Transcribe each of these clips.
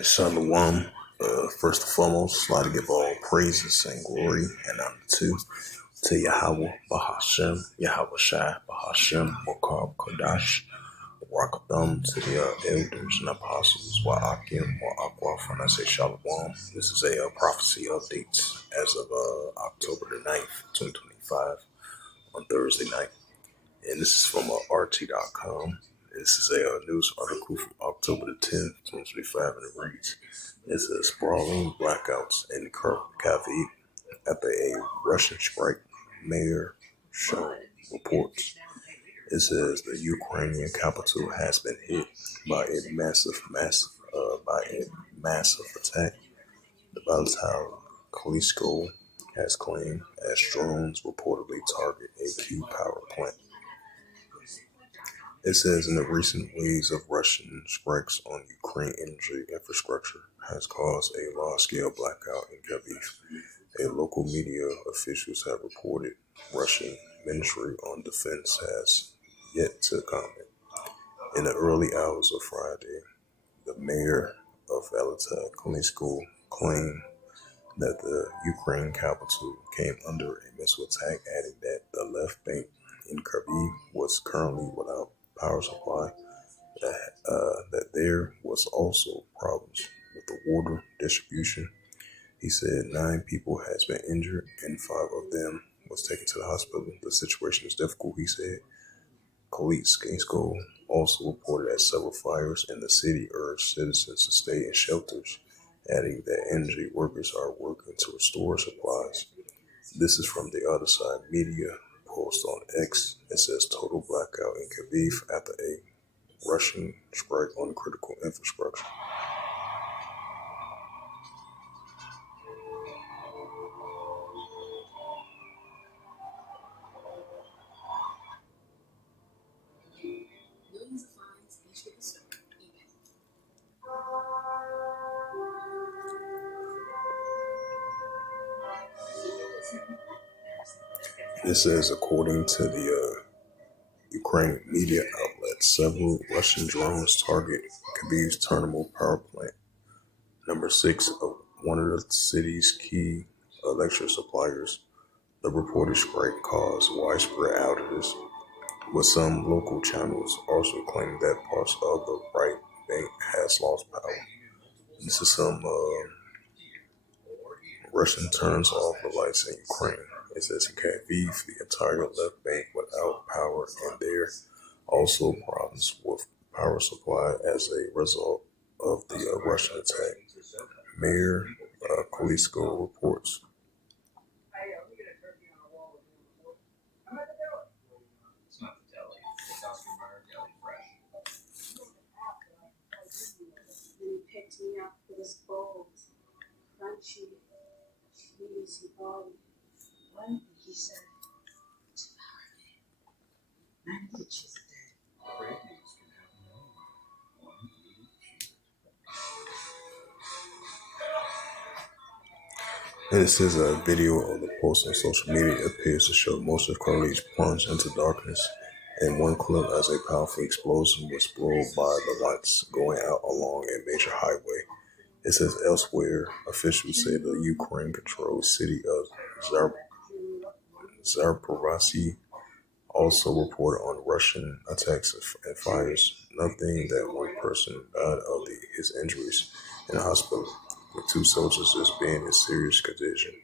Shalom. First and foremost, I'd like to give all praises and glory and honor to Yahweh Bahashem, Yahweh Shai Bahashem, Mokab Kodash, Rakatham, to the elders and apostles, Wa'akim, Wa'akwaf, when I say Shalom. This is a prophecy update as of October the 9th, 2025, on Thursday night. And this is from RT.com. This is a news article from October the 10th, 2025, and it reads, it says, sprawling blackouts in Kharkiv after a Russian strike, Mayor show reports. It says the Ukrainian capital has been hit by a massive attack. The volatile Klitschko has claimed as drones reportedly target a key power plant. It says in the recent waves of Russian strikes on Ukraine energy infrastructure has caused a large-scale blackout in Kyiv. A local media officials have reported Russian Ministry on Defense has yet to comment. In the early hours of Friday, the mayor of Valeta Klitschko claimed that the Ukraine capital came under a missile attack, adding that the left bank in Kyiv was currently without power supply, that there was also problems with the water distribution. He said 9 people has been injured and 5 of them was taken to the hospital. The situation is difficult, he said. Klitschko also reported that several fires in the city urged citizens to stay in shelters, adding that energy workers are working to restore supplies. This is from the Other Side Media post on X. It says total blackout in Kyiv after a Russian strike on critical infrastructure. It says, according to the Ukraine media outlet, several Russian drones target Kyiv's thermal power plant, number 6 of one of the city's key electric suppliers. The reported strike caused widespread outages, with some local channels also claiming that parts of the right bank has lost power. This is some Russian turns off the lights in Ukraine. It says in Kyiv, the entire left bank without power, and there also problems with power supply as a result of the Russian attack. Mayor Klitschko reports. Picked me up with his bold, crunchy, cheesy body. One day he said, "It's power day. 9 inches a day." And it says a video of the post on social media appears to show most of Carly's plunged into darkness. In one clip, as a powerful explosion was blown by the lights going out along a major highway. It says elsewhere, officials say the Ukraine-controlled city of Zaporizhzhia also reported on Russian attacks and fires. Nothing that one person died of his injuries in the hospital, with 2 soldiers just being in serious condition.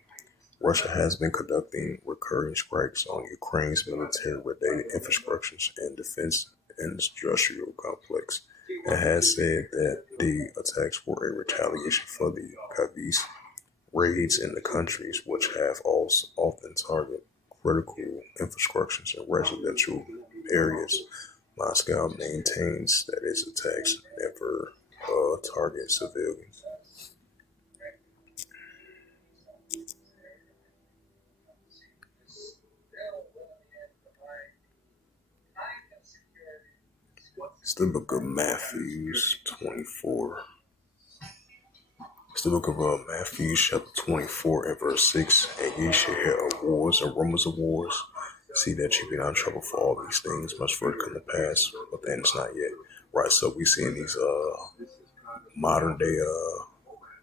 Russia has been conducting recurring strikes on Ukraine's military-related infrastructures and defense industrial complex, and has said that the attacks were a retaliation for the Kyiv's raids in the countries, which have also often targeted critical infrastructures in residential areas. Moscow maintains that its attacks never target civilians. It's the book of Matthew 24. It's It's the book of Matthew, chapter 24, and verse 6. And ye shall hear of wars and rumors of wars. See that you be not in trouble, for all these things must first come to pass, but the end is not yet. Right, so we seeing these modern day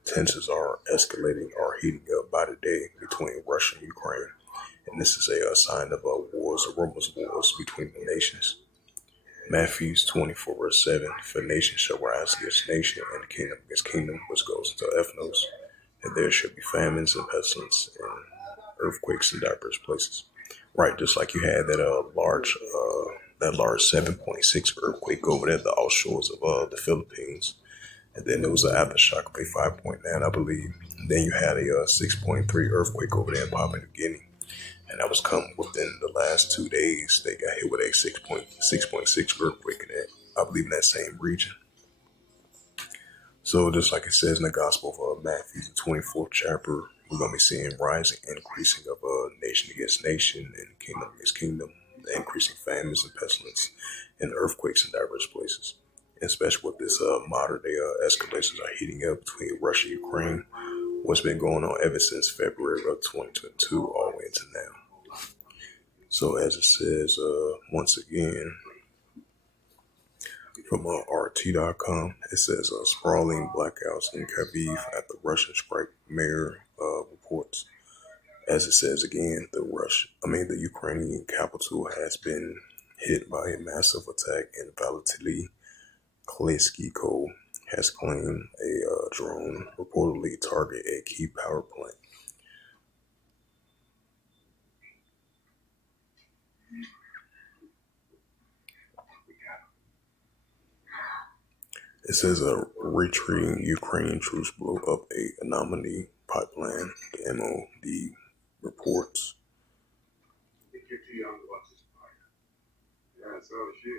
tensions are escalating or heating up by the day between Russia and Ukraine. And this is a sign of wars or rumors of wars between the nations. Matthew 24, verse 7. For nation shall rise against nation, and kingdom against kingdom, which goes into ethnos. And there shall be famines and pestilence and earthquakes in diverse places. Right, just like you had that large 7.6 earthquake over there at the offshores of the Philippines. And then there was an aftershock of a 5.9, I believe. And then you had a 6.3 earthquake over there in Papua New Guinea. And that was come within the last 2 days. They got hit with a 6.6 earthquake in that, I believe, in that same region. So just like it says in the Gospel of Matthew, the 24th chapter, we're going to be seeing rising, increasing of nation against nation and kingdom against kingdom, the increasing famines and pestilence and earthquakes in diverse places. And especially with this modern day escalations are heating up between Russia and Ukraine, what's been going on ever since February of 2022 all the way into now. So as it says, once again, from RT.com, it says sprawling blackouts in Kyiv at the Russian strike, mayor reports. As it says again, the Ukrainian capital has been hit by a massive attack, and Vitaly Klitschko has claimed a drone reportedly targeted a key power plant. It says a retreating Ukrainian troops blew up a anomaly pipeline, the MOD reports. I think you're too young to watch this part. Yeah, so is she.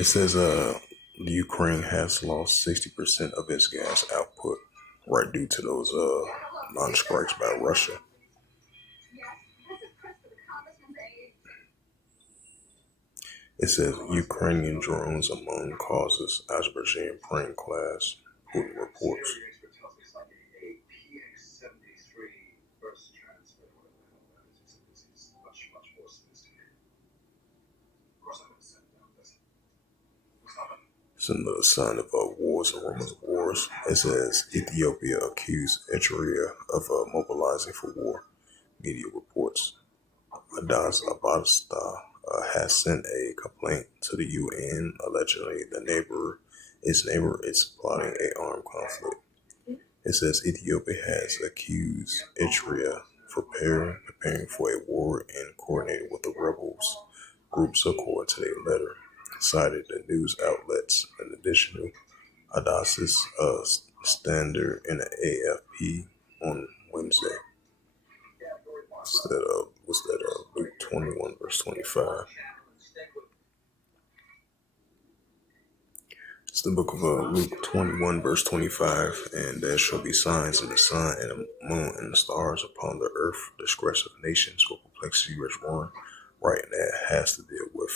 It says the Ukraine has lost 60% of its gas output, right, due to those non-strikes by Russia. It says Ukrainian drones among causes, Azerbaijan plane class, Putin reports. It's another sign of wars and rumors of wars. It says Ethiopia accused Eritrea of mobilizing for war. Media reports. Adas Abasta has sent a complaint to the UN, allegedly its neighbor is plotting a armed conflict. It says Ethiopia has accused Eritrea for preparing for a war and coordinating with the rebels groups according to their letter, cited the news outlets. In addition, Adas's standard in the AFP on Wednesday. What's that? Luke 21, verse 25. It's the book of Luke 21, verse 25. And there shall be signs in the sun and the moon and the stars upon the earth. Distress of nations will perplexity which one. Right, and that has to deal with,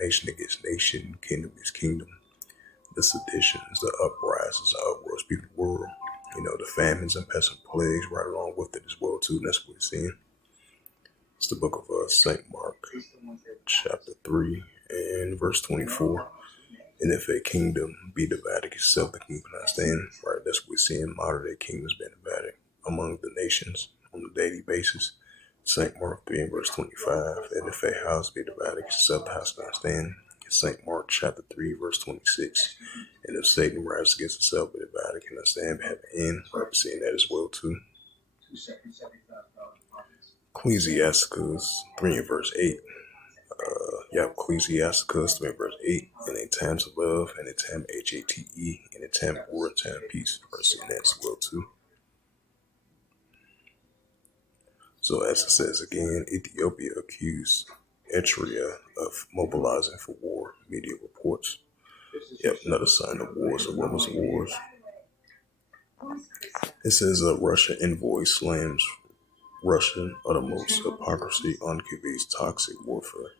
nation against nation, kingdom against kingdom, the seditions, the uprisings, the uproars, people world, the famines and pestilent plagues right along with it as well too. And that's what we're seeing. It's the book of St. Mark, chapter 3 and verse 24. And if a kingdom be divided itself, the kingdom cannot stand. Right, that's what we're seeing. Modern day kingdoms being divided among the nations on a daily basis. St. Mark 3 and verse 25. And if a house be divided itself, the house cannot stand. St. Mark chapter 3 verse 26. And if Satan rises against itself, be divided cannot stand, but have an end. Right, we're seeing that as well too. Ecclesiasticus 3 and verse 8. Ecclesiasticus 3 and verse 8. In a time to love, and a time HATE, and a time of war, and time of peace. We're seeing that as well too. So as it says again, Ethiopia accused Eritrea of mobilizing for war. Media reports. Yep, another sign of wars and rumors of wars. It says a Russia envoy slams Russian uttermost hypocrisy on Kyiv's toxic warfare.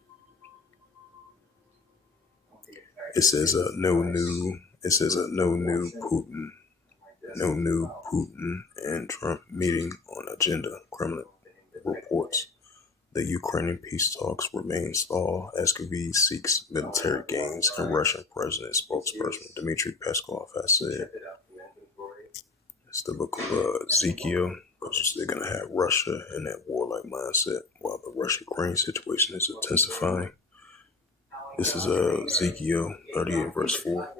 It says no new. It says no new Putin. No new Putin and Trump meeting on agenda. Kremlin reports the Ukrainian peace talks remain stalled as Kyiv seeks military gains, and Russian president spokesperson Dmitry Peskov has said. It's the book of Ezekiel, because they're going to have Russia in that warlike mindset while the Russia-Ukraine situation is intensifying. This is Ezekiel 38, verse 4.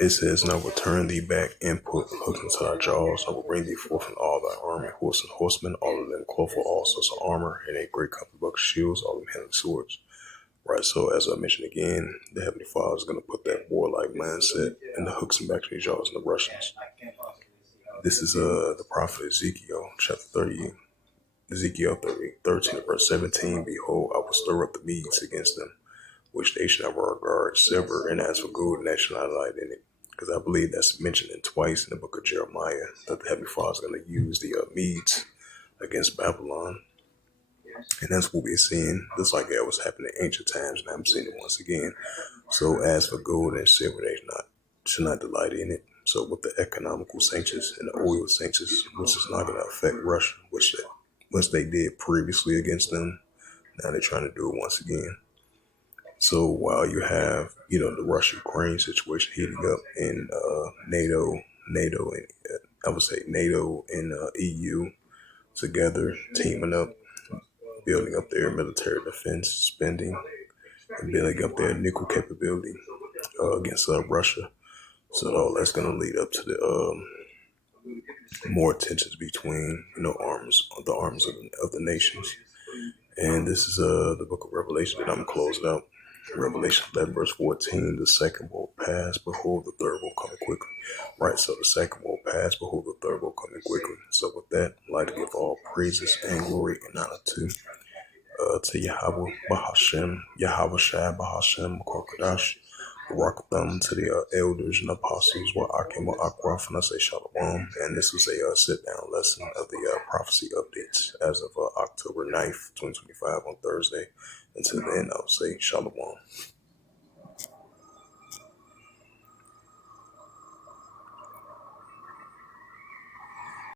It says, "And I will turn thee back and put hooks into thy jaws. I will bring thee forth in all thy army, horse and horsemen, all of them clothed with all sorts of armor, and a great company of shields, all of them handling swords." Right, so as I mentioned again, the Heavenly Father is going to put that warlike mindset and the hooks and back to the jaws in the Russians. This is the prophet Ezekiel, chapter 30, Ezekiel 13, verse 17. "Behold, I will stir up the Medes against them, which they shall regard silver, and as for gold, and they shall not delight in it." Because I believe that's mentioned in twice in the book of Jeremiah, that the Heavenly Father is going to use the Medes against Babylon. And that's what we're seeing, just like that was happening in ancient times, and I'm seeing it once again. So as for gold and silver, they should not delight in it. So with the economical sanctions and the oil sanctions, which is not going to affect Russia, which they did previously against them, now they're trying to do it once again. So while you have, the Russia-Ukraine situation heating up in NATO, and I would say NATO and EU together, teaming up, building up their military defense spending, and building up their nuclear capability against Russia. So all that's going to lead up to the more tensions between the arms of the nations. And this is the book of Revelation that I'm closing out. Revelation 11, verse 14, "The second will pass, behold, the third will come quickly." Right, so the second will pass, behold, the third will come quickly. So with that, I'd like to give all praises and glory and honor to Yahweh Bahashem, Yahweh Shai Bahashem, Korkadash, Rakatham, to the elders and apostles, where Akim or Akraf, and I say Shalom. And this is a sit-down lesson of the prophecy updates as of October 9th, 2025 on Thursday. Until then, I'll say Shalom.